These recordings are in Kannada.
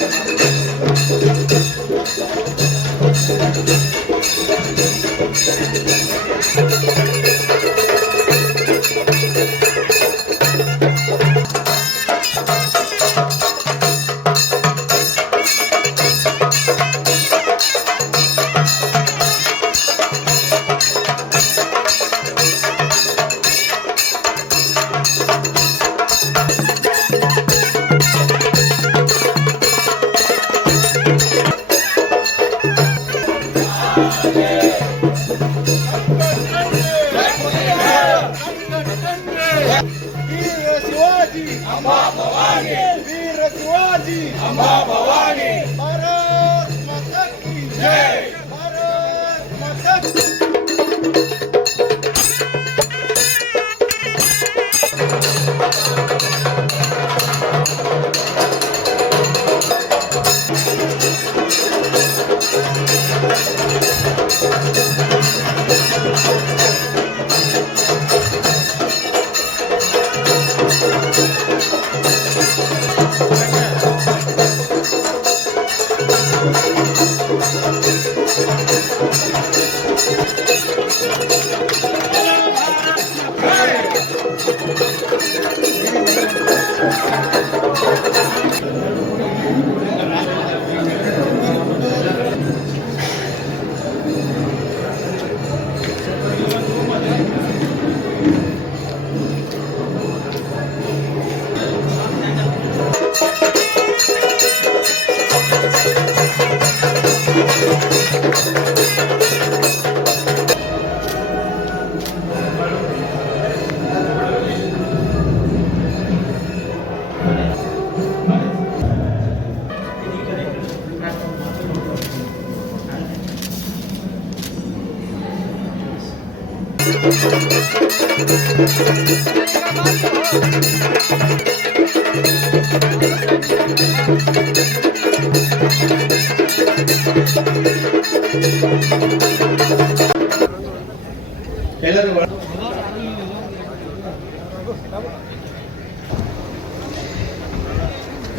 Thank you. Gracias.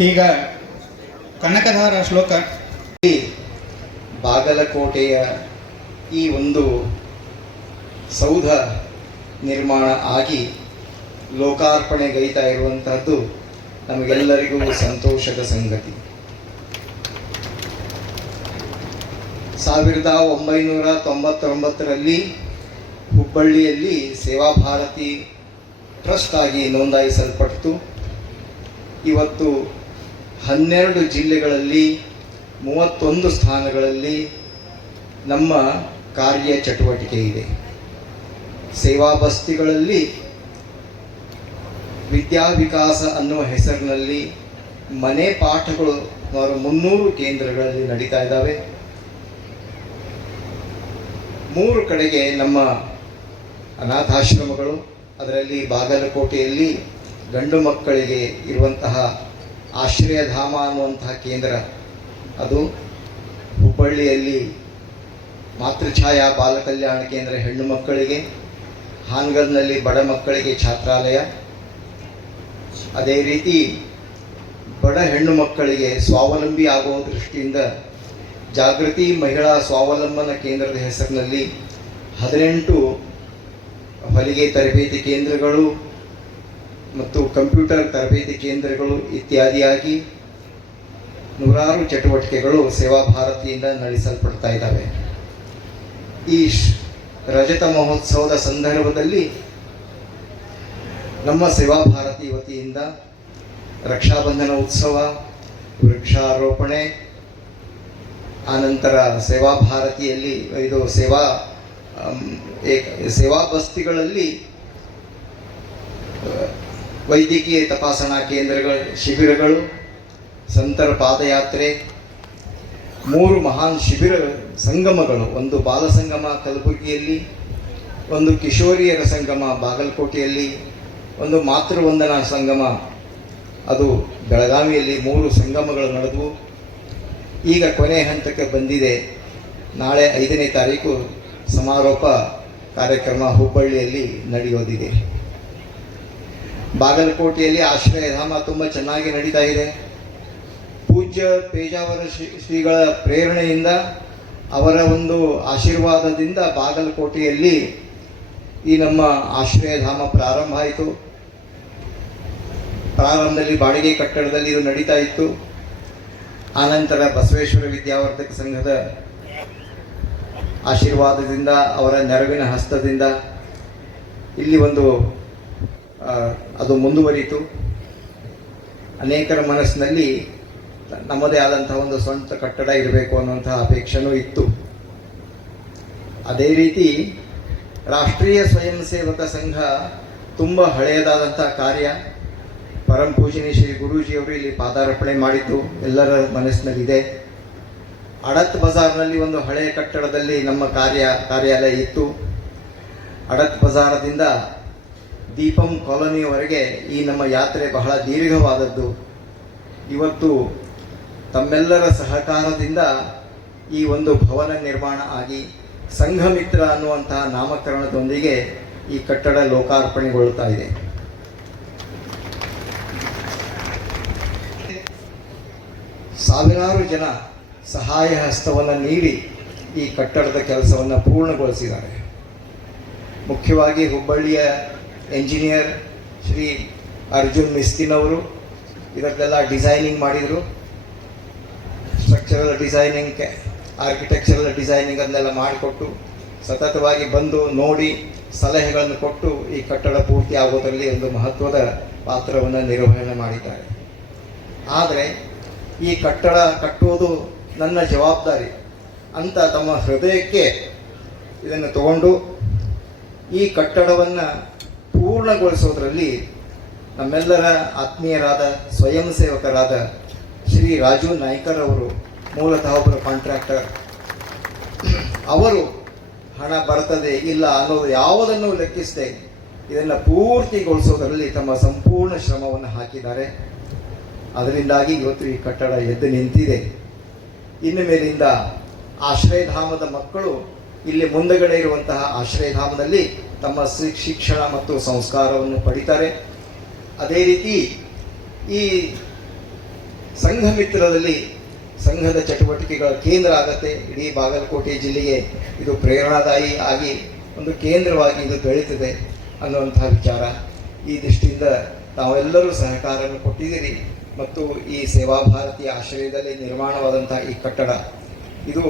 ಈಗ ಕನಕಧಾರ ಶ್ಲೋಕ. ಬಾಗಲಕೋಟೆಯ ಈ ಒಂದು ಸೌಧ ನಿರ್ಮಾಣ ಆಗಿ ಲೋಕಾರ್ಪಣೆಗೈತಾ ಇರುವಂತಹದ್ದು ನಮಗೆಲ್ಲರಿಗೂ ಸಂತೋಷದ ಸಂಗತಿ. ಸಾವಿರದ ಒಂಬೈನೂರ ತೊಂಬತ್ತೊಂಬತ್ತರಲ್ಲಿ ಹುಬ್ಬಳ್ಳಿಯಲ್ಲಿ ಸೇವಾ ಭಾರತಿ ಟ್ರಸ್ಟ್ ಆಗಿ ನೋಂದಾಯಿಸಲ್ಪಟ್ಟಿತು. ಇವತ್ತು ಹನ್ನೆರಡು ಜಿಲ್ಲೆಗಳಲ್ಲಿ ಮೂವತ್ತೊಂದು ಸ್ಥಾನಗಳಲ್ಲಿ ನಮ್ಮ ಕಾರ್ಯ ಚಟುವಟಿಕೆ ಇದೆ. ಸೇವಾ ಬಸ್ತಿಗಳಲ್ಲಿ ವಿದ್ಯಾ ವಿಕಾಸ ಅನ್ನುವ ಹೆಸರಿನಲ್ಲಿ ಮನೆ ಪಾಠಗಳು ಸುಮಾರು ಮುನ್ನೂರು ಕೇಂದ್ರಗಳಲ್ಲಿ ನಡೀತಾ ಇದ್ದಾವೆ. ಮೂರು ಕಡೆಗೆ ನಮ್ಮ ಅನಾಥಾಶ್ರಮಗಳು, ಅದರಲ್ಲಿ ಬಾಗಲಕೋಟೆಯಲ್ಲಿ ಗಂಡು ಮಕ್ಕಳಿಗೆ ಇರುವಂತಹ ಆಶ್ರಯಧಾಮ ಅನ್ನುವಂತಹ ಕೇಂದ್ರ. ಅದು ಹುಬ್ಬಳ್ಳಿಯಲ್ಲಿ ಮಾತೃಛಾಯಾ ಬಾಲ ಕಲ್ಯಾಣ ಕೇಂದ್ರ ಹೆಣ್ಣು ಮಕ್ಕಳಿಗೆ, ಹಾನ್ಗಲ್ನಲ್ಲಿ ಬಡ ಮಕ್ಕಳಿಗೆ ಛಾತ್ರಾಲಯ. ಅದೇ ರೀತಿ ಬಡ ಹೆಣ್ಣು ಮಕ್ಕಳಿಗೆ ಸ್ವಾವಲಂಬಿ ಆಗುವ ದೃಷ್ಟಿಯಿಂದ ಜಾಗೃತಿ ಮಹಿಳಾ ಸ್ವಾವಲಂಬನ ಕೇಂದ್ರದ ಹೆಸರಿನಲ್ಲಿ ಹದಿನೆಂಟು ಹೊಲಿಗೆ ತರಬೇತಿ ಕೇಂದ್ರಗಳು ಮತ್ತು ಕಂಪ್ಯೂಟರ್ ತರಬೇತಿ ಕೇಂದ್ರಗಳು ಇತ್ಯಾದಿಯಾಗಿ ನೂರಾರು ಚಟುವಟಿಕೆಗಳು ಸೇವಾ ಭಾರತಿಯಿಂದ ನಡೆಸಲ್ಪಡ್ತಾ ಇದ್ದಾವೆ. ಈ ರಜತ ಮಹೋತ್ಸವದ ಸಂದರ್ಭದಲ್ಲಿ ನಮ್ಮ ಸೇವಾ ಭಾರತಿ ವತಿಯಿಂದ ರಕ್ಷಾಬಂಧನ ಉತ್ಸವ, ವೃಕ್ಷಾರೋಪಣೆ ಆನಂತರ ಸೇವಾ ಭಾರತಿಯಲ್ಲಿ, ಇದು ಸೇವಾ ಸೇವಾ ಬಸ್ತಿಗಳಲ್ಲಿ ವೈದ್ಯಕೀಯ ತಪಾಸಣಾ ಕೇಂದ್ರಗಳ, ಶಿಬಿರಗಳು, ಸಂತರ ಪಾದಯಾತ್ರೆ, ಮೂರು ಮಹಾನ್ ಶಿಬಿರ ಸಂಗಮಗಳು, ಒಂದು ಬಾಲ ಸಂಗಮ ಕಲಬುರಗಿಯಲ್ಲಿ, ಒಂದು ಕಿಶೋರಿಯರ ಸಂಗಮ ಬಾಗಲಕೋಟೆಯಲ್ಲಿ, ಒಂದು ಮಾತೃವಂದನಾ ಸಂಗಮ, ಅದು ಬೆಳಗಾವಿಯಲ್ಲಿ ಮೂರು ಸಂಗಮಗಳು ನಡೆದವು. ಈಗ ಕೊನೆ ಹಂತಕ್ಕೆ ಬಂದಿದೆ. ನಾಳೆ ಐದನೇ ತಾರೀಕು ಸಮಾರೋಪ ಕಾರ್ಯಕ್ರಮ ಹುಬ್ಬಳ್ಳಿಯಲ್ಲಿ ನಡೆಯೋದಿದೆ. ಬಾಗಲಕೋಟೆಯಲ್ಲಿ ಆಶ್ರಯಧಾಮ ತುಂಬ ಚೆನ್ನಾಗಿ ನಡೀತಾ ಇದೆ. ಪೂಜ್ಯ ಪೇಜಾವರ ಶ್ರೀ, ಶ್ರೀಗಳ ಪ್ರೇರಣೆಯಿಂದ ಅವರ ಒಂದು ಆಶೀರ್ವಾದದಿಂದ ಬಾಗಲಕೋಟೆಯಲ್ಲಿ ಈ ನಮ್ಮ ಆಶ್ರಯಧಾಮ ಪ್ರಾರಂಭ ಆಯಿತು. ಪ್ರಾರಂಭದಲ್ಲಿ ಬಾಡಿಗೆ ಕಟ್ಟಡದಲ್ಲಿ ಇದು ನಡೀತಾ ಇತ್ತು. ಆನಂತರ ಬಸವೇಶ್ವರ ವಿದ್ಯಾವರ್ಧಕ ಸಂಘದ ಆಶೀರ್ವಾದದಿಂದ, ಅವರ ನೆರವಿನ ಹಸ್ತದಿಂದ ಇಲ್ಲಿ ಒಂದು ಅದು ಮುಂದುವರಿಯಿತು. ಅನೇಕರ ಮನಸ್ಸಿನಲ್ಲಿ ನಮ್ಮದೇ ಆದಂತಹ ಒಂದು ಸ್ವಂತ ಕಟ್ಟಡ ಇರಬೇಕು ಅನ್ನುವಂತಹ ಅಪೇಕ್ಷೆನೂ ಇತ್ತು. ಅದೇ ರೀತಿ ರಾಷ್ಟ್ರೀಯ ಸ್ವಯಂ ಸೇವಕ ಸಂಘ ತುಂಬ ಹಳೆಯದಾದಂಥ ಕಾರ್ಯ. ಪರಂ ಪೂಜನೀಯ ಶ್ರೀ ಗುರೂಜಿಯವರು ಇಲ್ಲಿ ಪಾದಾರ್ಪಣೆ ಮಾಡಿದ್ದು ಎಲ್ಲರ ಮನಸ್ಸಿನಲ್ಲಿದೆ. ಅಡತ್ ಬಜಾರ್ನಲ್ಲಿ ಒಂದು ಹಳೆಯ ಕಟ್ಟಡದಲ್ಲಿ ನಮ್ಮ ಕಾರ್ಯ, ಕಾರ್ಯಾಲಯ ಇತ್ತು. ಅಡತ್ ಬಜಾರದಿಂದ ದೀಪಂ ಕಾಲೋನಿಯವರೆಗೆ ಈ ನಮ್ಮ ಯಾತ್ರೆ ಬಹಳ ದೀರ್ಘವಾದದ್ದು. ಇವತ್ತು ತಮ್ಮೆಲ್ಲರ ಸಹಕಾರದಿಂದ ಈ ಒಂದು ಭವನ ನಿರ್ಮಾಣ ಆಗಿ ಸಂಘಮಿತ್ರ ಅನ್ನುವಂತಹ ನಾಮಕರಣದೊಂದಿಗೆ ಈ ಕಟ್ಟಡ ಲೋಕಾರ್ಪಣೆಗೊಳ್ಳುತ್ತಾ ಇದೆ. ಸಾವಿರಾರು ಜನ ಸಹಾಯ ಹಸ್ತವನ್ನು ನೀಡಿ ಈ ಕಟ್ಟಡದ ಕೆಲಸವನ್ನು ಪೂರ್ಣಗೊಳಿಸಿದ್ದಾರೆ. ಮುಖ್ಯವಾಗಿ ಹುಬ್ಬಳ್ಳಿಯ ಎಂಜಿನಿಯರ್ ಶ್ರೀ ಅರ್ಜುನ್ ಮಿಸ್ಕಿನ್ ಅವರು ಇದಕ್ಕೆಲ್ಲ ಡಿಸೈನಿಂಗ್ ಮಾಡಿದರು. ಸ್ಟ್ರಕ್ಚರಲ್ ಡಿಸೈನಿಂಗ್ ಆರ್ಕಿಟೆಕ್ಚರಲ್ ಡಿಸೈನಿಂಗ್ ಅದನ್ನೆಲ್ಲ ಮಾಡಿಕೊಟ್ಟು ಸತತವಾಗಿ ಬಂದು ನೋಡಿ ಸಲಹೆಗಳನ್ನು ಕೊಟ್ಟು ಈ ಕಟ್ಟಡ ಪೂರ್ತಿ ಆಗೋದರಲ್ಲಿ ಒಂದು ಮಹತ್ವದ ಪಾತ್ರವನ್ನು ನಿರ್ವಹಣೆ ಮಾಡಿದ್ದಾರೆ. ಆದರೆ ಈ ಕಟ್ಟಡ ಕಟ್ಟುವುದು ನನ್ನ ಜವಾಬ್ದಾರಿ ಅಂತ ತಮ್ಮ ಹೃದಯಕ್ಕೆ ಇದನ್ನು ತಗೊಂಡು ಈ ಕಟ್ಟಡವನ್ನು ಪೂರ್ಣಗೊಳಿಸೋದ್ರಲ್ಲಿ ನಮ್ಮೆಲ್ಲರ ಆತ್ಮೀಯರಾದ ಸ್ವಯಂ ಸೇವಕರಾದ ಶ್ರೀ ರಾಜು ನಾಯ್ಕರ್ ಅವರು, ಮೂಲತಃ ಒಬ್ಬರು ಕಾಂಟ್ರಾಕ್ಟರ್ ಅವರು ಹಣ ಬರ್ತದೆ ಇಲ್ಲ ಅನ್ನೋದು ಯಾವುದನ್ನು ಲೆಕ್ಕಿಸದೆ ಇದನ್ನು ಪೂರ್ತಿಗೊಳಿಸೋದರಲ್ಲಿ ತಮ್ಮ ಸಂಪೂರ್ಣ ಶ್ರಮವನ್ನು ಹಾಕಿದ್ದಾರೆ. ಅದರಿಂದಾಗಿ ಇವತ್ತು ಈ ಕಟ್ಟಡ ಎದ್ದು ನಿಂತಿದೆ. ಇನ್ನು ಮೇಲಿಂದ ಆಶ್ರಯಧಾಮದ ಮಕ್ಕಳು ಇಲ್ಲಿ ಮುಂದಗಡೆ ಇರುವಂತಹ ಆಶ್ರಯಧಾಮದಲ್ಲಿ ತಮ್ಮ ಶಿಕ್ಷಣ ಮತ್ತು ಸಂಸ್ಕಾರವನ್ನು ಪಡಿತಾರೆ. ಅದೇ ರೀತಿ ಈ ಸಂಘ ಮಿತ್ರದಲ್ಲಿ ಸಂಘದ ಚಟುವಟಿಕೆಗಳ ಕೇಂದ್ರ ಆಗತ್ತೆ. ಇಡೀ ಬಾಗಲಕೋಟೆ ಜಿಲ್ಲೆಗೆ ಇದು ಪ್ರೇರಣಾದಾಯಿ ಆಗಿ ಒಂದು ಕೇಂದ್ರವಾಗಿ ಇದು ಬೆಳೀತದೆ ಅನ್ನುವಂತಹ ವಿಚಾರ. ಈ ದೃಷ್ಟಿಯಿಂದ ತಾವೆಲ್ಲರೂ ಸಹಕಾರವನ್ನು ಕೊಟ್ಟಿದ್ದೀರಿ. ಮತ್ತು ಈ ಸೇವಾ ಭಾರತಿಯ ಆಶ್ರಯದಲ್ಲಿ ನಿರ್ಮಾಣವಾದಂತಹ ಈ ಕಟ್ಟಡ, ಇದು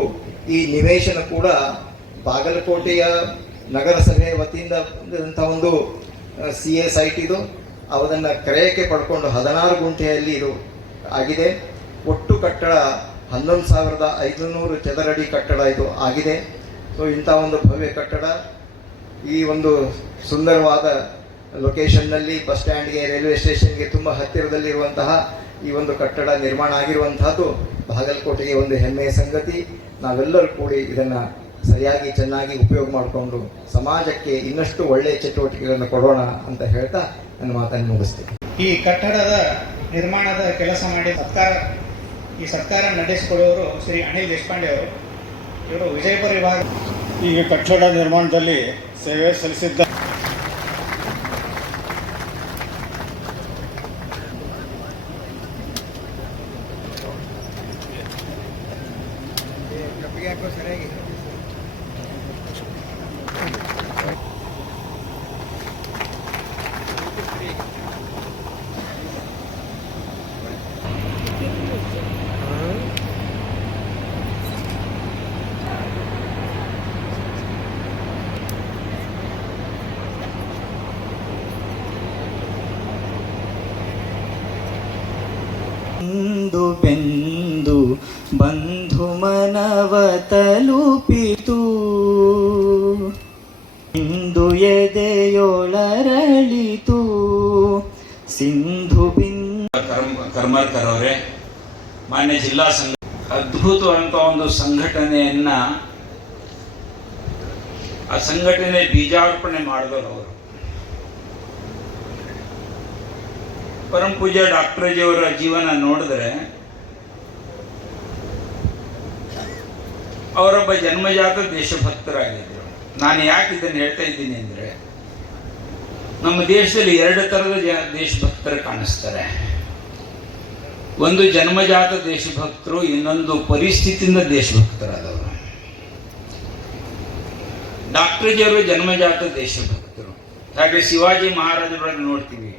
ಈ ನಿವೇಶನ ಕೂಡ ಬಾಗಲಕೋಟೆಯ ನಗರಸಭೆ ವತಿಯಿಂದ ಒಂದು ಸಿ ಎ ಸೈಟ್ ಇದು ಅದನ್ನು ಕ್ರಯಕ್ಕೆ ಪಡ್ಕೊಂಡು ಹದಿನಾರು ಗುಂಟೆಯಲ್ಲಿ ಇದು ಆಗಿದೆ. ಒಟ್ಟು ಕಟ್ಟಡ ಹನ್ನೊಂದು ಸಾವಿರದ ಐದುನೂರು ಚದರಡಿ ಕಟ್ಟಡ ಇದು ಆಗಿದೆ. ಸೊ, ಇಂಥ ಒಂದು ಭವ್ಯ ಕಟ್ಟಡ ಈ ಒಂದು ಸುಂದರವಾದ ಲೊಕೇಶನ್ನಲ್ಲಿ ಬಸ್ ಸ್ಟ್ಯಾಂಡ್ಗೆ, ರೈಲ್ವೆ ಸ್ಟೇಷನ್ಗೆ ತುಂಬ ಹತ್ತಿರದಲ್ಲಿರುವಂತಹ ಈ ಒಂದು ಕಟ್ಟಡ ನಿರ್ಮಾಣ ಆಗಿರುವಂತಹದ್ದು ಬಾಗಲಕೋಟೆಗೆ ಒಂದು ಹೆಮ್ಮೆಯ ಸಂಗತಿ. ನಾವೆಲ್ಲರೂ ಕೂಡಿ ಇದನ್ನು ಸರಿಯಾಗಿ ಚೆನ್ನಾಗಿ ಉಪಯೋಗ ಮಾಡಿಕೊಂಡು ಸಮಾಜಕ್ಕೆ ಇನ್ನಷ್ಟು ಒಳ್ಳೆಯ ಚಟುವಟಿಕೆಗಳನ್ನು ಕೊಡೋಣ ಅಂತ ಹೇಳ್ತಾ ನನ್ನ ಮಾತನ್ನು ಮುಗಿಸ್ತೀನಿ. ಈ ಕಟ್ಟಡದ ನಿರ್ಮಾಣದ ಕೆಲಸ ಮಾಡಿ ಸರ್ಕಾರ ಈ ಸರ್ಕಾರ ನಡೆಸಿಕೊಳ್ಳುವವರು ಶ್ರೀ ಅನಿಲ್ ದೇಶಪಾಂಡೆ ಅವರು. ಇವರು ವಿಜಯಪುರ ವಿಭಾಗ ಈಗ ಕಟ್ಟಡ ನಿರ್ಮಾಣದಲ್ಲಿ ಸೇವೆ ಸಲ್ಲಿಸಿದ್ದ ಎಂದು ಬೆಂದು ಬಂಧು ಮನವ ತಲುಪಿತು ಇಂದು ಎದೆಯೊಳರಳಿತು ಸಿಂಧು ಬಿಂದು ಕರ್ಮ ಕರ್ಮರ್ಕರ್ ಅವರೇ, ಮಾನ್ಯ ಜಿಲ್ಲಾ ಸಂಘ ಅದ್ಭುತವಂತ ಒಂದು ಸಂಘಟನೆಯನ್ನ ಆ ಸಂಘಟನೆ ಬೀಜಾರ್ಪಣೆ ಮಾಡಿದವರು ಅವರು. ಪರಂ ಪೂಜ್ಯ ಡಾಕ್ಟರ್ಜಿಯವರ ಜೀವನ ನೋಡಿದ್ರೆ, ಅವರೊಬ್ಬ ಜನ್ಮಜಾತ ದೇಶಭಕ್ತರಾಗಿದ್ದರು. ನಾನು ಯಾಕೆ ಇದನ್ನು ಹೇಳ್ತಾ ಇದ್ದೀನಿ ಅಂದರೆ, ನಮ್ಮ ದೇಶದಲ್ಲಿ ಎರಡು ಥರದ ಜ ದೇಶಭಕ್ತರು ಕಾಣಿಸ್ತಾರೆ. ಒಂದು ಜನ್ಮಜಾತ ದೇಶಭಕ್ತರು, ಇನ್ನೊಂದು ಪರಿಸ್ಥಿತಿಯಿಂದ ದೇಶಭಕ್ತರಾದವರು. ಡಾಕ್ಟರ್ಜಿಯವರು ಜನ್ಮಜಾತ ದೇಶಭಕ್ತರು. ಹಾಗೆ ಶಿವಾಜಿ ಮಹಾರಾಜರೊಳಗೆ ನೋಡ್ತೀವಿ.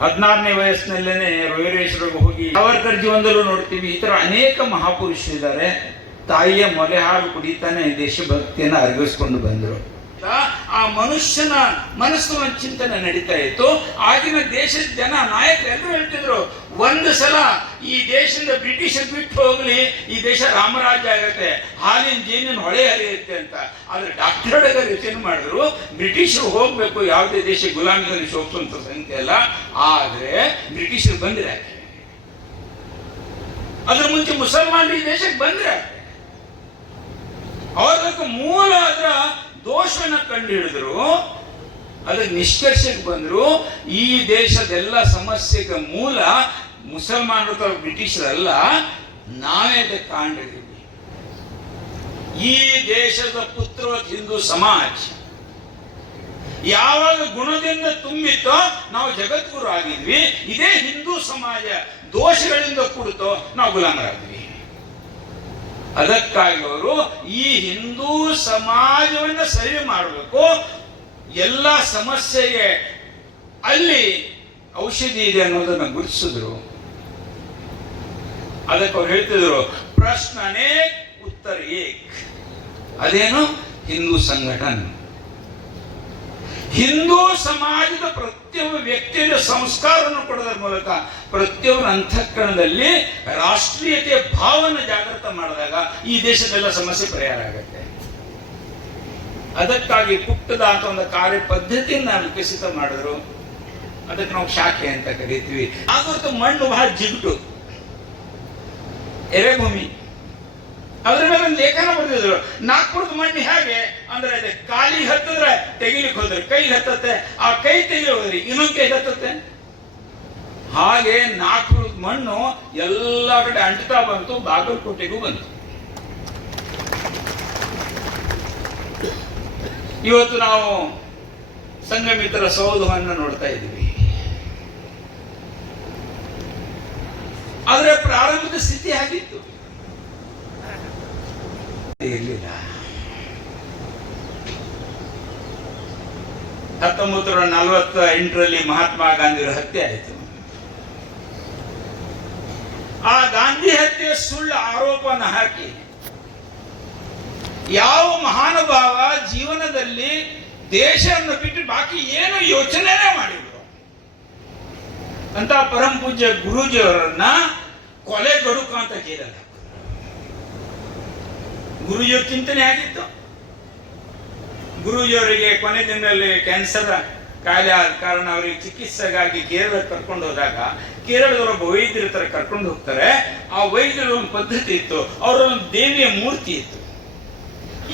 ಹದಿನಾರನೇ ವಯಸ್ಸಿನಲ್ಲೇನೆ ರವಿರೇಶ್ವರಿಗೆ ಹೋಗಿ ಸಾವರ್ಕರ್ ಜೀವನದಲ್ಲೂ ನೋಡ್ತೀವಿ. ಈ ತರ ಅನೇಕ ಮಹಾಪುರುಷರಿದ್ದಾರೆ ತಾಯಿಯ ಮೊಲೆ ಹಾಲು ಕುಡಿತಾನೆ ದೇಶಭಕ್ತಿಯನ್ನು ಅರಗಿಸ್ಕೊಂಡು ಬಂದರು. ಆ ಮನುಷ್ಯನ ಮನಸ್ಸು ಒಂದು ಚಿಂತನೆ ನಡೀತಾ ಇತ್ತು ಆಗಿನ ದೇಶದ ಜನ ನಾಯಕರು ಎಲ್ಲರೂ ಹೇಳ್ತಿದ್ರು, ಒಂದು ಸಲ ಈ ದೇಶದ ಬ್ರಿಟಿಷರ್ ಬಿಟ್ಟು ಹೋಗ್ಲಿ, ಈ ದೇಶ ರಾಮರಾಜ್ಯ ಆಗತ್ತೆ, ಹಾಲಿನ ಜೇನಿನ ಹೊಳೆ ಹರಿಯುತ್ತೆ ಅಂತ ಆದ್ರೆ ಡಾಕ್ಟರ್ ಅಡಗರ್ ಯೋಚನೆ ಮಾಡಿದ್ರು, ಬ್ರಿಟಿಷರು ಹೋಗ್ಬೇಕು, ಯಾವುದೇ ದೇಶ ಗುಲಾಮಿನಲ್ಲಿ ಶೋಭಿಸುವಂತ ಸಂಖ್ಯೆ ಅಲ್ಲ, ಆದ್ರೆ ಬ್ರಿಟಿಷರು ಬಂದ್ರೆ? ಅದ್ರ ಮುಂಚೆ ಮುಸಲ್ಮಾನ್ ಈ ದೇಶಕ್ಕೆ ಬಂದ್ರೆ? ಅವ್ರದಕ್ಕೆ ಮೂಲ ಅದರ ದೋಷವನ್ನ ಕಂಡು ಹಿಡಿದ್ರು ಅದ್ರ ನಿಷ್ಕರ್ಷಕ್ಕೆ ಬಂದ್ರು, ಈ ದೇಶದ ಎಲ್ಲ ಸಮಸ್ಯೆಗೆ ಮೂಲ ಮುಸಲ್ಮಾನರು ಅಥವಾ ಬ್ರಿಟಿಷರಲ್ಲ, ನಾವೇ ಅದಕ್ಕೆ ಕಾಣಿದ್ದೀವಿ ಈ ದೇಶದ ಪುತ್ರ ಹಿಂದೂ ಸಮಾಜ, ಯಾವಾಗ ಗುಣದಿಂದ ತುಂಬಿತ್ತೋ ನಾವು ಜಗದ್ಗುರು ಆಗಿದ್ವಿ, ಇದೇ ಹಿಂದೂ ಸಮಾಜ, ದೋಷಗಳಿಂದ ಕೂಡಿತೋ ನಾವು ಗುಲಾಮರಾದ್ವಿ ಅದಕ್ಕಾಗಿ ಅವರು ಈ ಹಿಂದೂ ಸಮಾಜವನ್ನ ಸರಿ ಮಾಡಬೇಕು. ಎಲ್ಲ ಸಮಸ್ಯೆಗೆ ಅಲ್ಲಿ ಔಷಧಿ ಇದೆ ಅನ್ನೋದನ್ನ ಗುರುತಿಸಿದ್ರು. ಅದಕ್ಕೆ ಅವ್ರು ಹೇಳ್ತಿದ್ರು, ಪ್ರಶ್ನನೇ ಉತ್ತರ ಏಕ್. ಅದೇನು? ಹಿಂದೂ ಸಂಘಟನ್. ಹಿಂದೂ ಸಮಾಜದ ಪ್ರತಿಯೊಬ್ಬ ವ್ಯಕ್ತಿಯ ಸಂಸ್ಕಾರವನ್ನು ಕೊಡೋದ್ರ ಮೂಲಕ ಪ್ರತಿಯೊಬ್ಬರ ಅಂತಃಕರಣದಲ್ಲಿ ರಾಷ್ಟ್ರೀಯತೆಯ ಭಾವನೆ ಜಾಗೃತ ಮಾಡಿದಾಗ ಈ ದೇಶದೆಲ್ಲ ಸಮಸ್ಯೆ ಪರಿಹಾರ ಆಗುತ್ತೆ. ಅದಕ್ಕಾಗಿ ಪುಟ್ಟದ ಅಂತ ಒಂದು ಕಾರ್ಯ ಪದ್ಧತಿಯನ್ನು ವಿಕಸಿತ ಮಾಡಿದ್ರು. ಅದಕ್ಕೆ ನಾವು ಶಾಖೆ ಅಂತ ಕರಿತೀವಿ. ಆಗ ಮಣ್ಣು ಬಹಳ ಜಿಗುಟು. ಎರೆಭೂಮಿ. ಅದ್ರ ಮೇಲೆ ಒಂದು ಲೇಖನ ಬರೆದಿದ್ರು. ನಾಗ್ಪುರದ ಮಣ್ಣು ಹೇಗೆ? ಅಂದ್ರೆ ಅದೇ ಕಾಲಿ ಹತ್ತಿದ್ರೆ ತೆಗಿಲಿಕ್ಕೆ ಹೋದ್ರೆ ಕೈ ಹತ್ತತ್ತೆ, ಆ ಕೈ ತೆಗಿಲಿ ಹೋದ್ರಿ ಇನ್ನೊಂದು ಕೈ ಹತ್ತತ್ತೆ? ಹಾಗೆ ನಾಗ್ಪುರದ ಮಣ್ಣು ಎಲ್ಲ ಕಡೆ ಅಂಟುತ್ತಾ ಬಂತು, ಬಾಗಲಕೋಟೆಗೂ ಬಂತು. ಇವತ್ತು ನಾವು ಸಂಗಮಿತರ ಸೌಧವನ್ನು ನೋಡ್ತಾ ಇದ್ದೀವಿ. ಅದರ ಪ್ರಾರಂಭದ ಸ್ಥಿತಿ ಆಗಿತ್ತು ಇರಲಿಲ್ಲ ಹತ್ತೊಂಬತ್ತು ನೂರ ನಲವತ್ತ ಎಂಟರಲ್ಲಿ ಮಹಾತ್ಮ ಗಾಂಧಿಯವರ ಹತ್ಯೆ ಆಯಿತು. ಆ ಗಾಂಧಿ ಹತ್ಯೆ ಸುಳ್ಳು ಆರೋಪನ ಹಾಕಿ ಯಾವ ಮಹಾನುಭಾವ ಜೀವನದಲ್ಲಿ ದೇಶವನ್ನು ಬಿಟ್ಟು ಬಾಕಿ ಏನು ಯೋಚನೆನೇ ಮಾಡಿದ್ರು? ಅಂತ ಪರಂ ಪೂಜ್ಯ ಗುರೂಜಿಯವರನ್ನ ಕೊಲೆ ಗಡುಕ ಅಂತ ಕೇಳಲ್ಲ. ಗುರುಜಿಯವ್ರ ಚಿಂತನೆ ಆಗಿತ್ತು. ಗುರುಜಿಯವರಿಗೆ ಕೊನೆ ದಿನದಲ್ಲಿ ಕ್ಯಾನ್ಸರ್ ಕಾಯಿಲೆ ಆದ ಕಾರಣ ಅವರಿಗೆ ಚಿಕಿತ್ಸೆಗಾಗಿ ಕೇರಳ ಕರ್ಕೊಂಡು ಹೋದಾಗ ಕೇರಳದವರೊಬ್ಬ ವೈದ್ಯರ ತರ ಕರ್ಕೊಂಡು ಹೋಗ್ತಾರೆ. ಆ ವೈದ್ಯರ ಒಂದು ಪದ್ಧತಿ ಇತ್ತು. ಅವರ ಒಂದು ದೇವಿಯ ಮೂರ್ತಿ ಇತ್ತು.